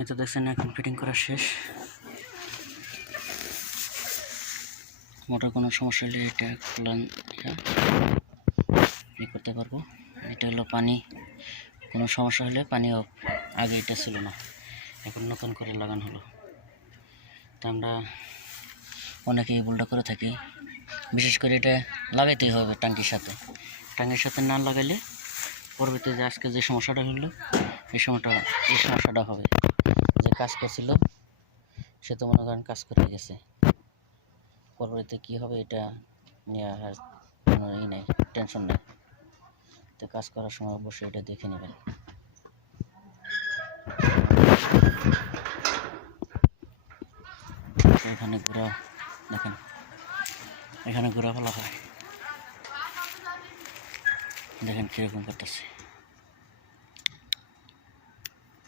এটা দেখছেন এখন ফিটিং করা শেষ। মোটর কোনো সমস্যা হলে এটা খোলান করতে পারবো। এটা হলো পানি, কোনো সমস্যা হলে পানি অফ। আগে এটা ছিল না, এখন নতুন করে লাগানো হলো। তা আমরা অনেকেই ভুলটা করে থাকি, বিশেষ করে এটা লাগাইতেই হবে ট্যাঙ্কির সাথে। ট্যাঙ্কির সাথে না লাগাইলে পরবর্তীতে যে আজকে যে সমস্যাটা হলো এই সমস্যাটা হবে। যে কাজ করছিল সে তো মনে করেন কাজ করে গেছে, পরবর্তীতে কী হবে এটা নিয়ে আর কোনো নেই, টেনশন নেই। তো কাজ করার সময় অবশ্যই এটা দেখে নেবেন। এখানে ঘোরা দেখেন, এখানে ঘোরা ফেলা হয়, দেখেন কীরকম করতেছে।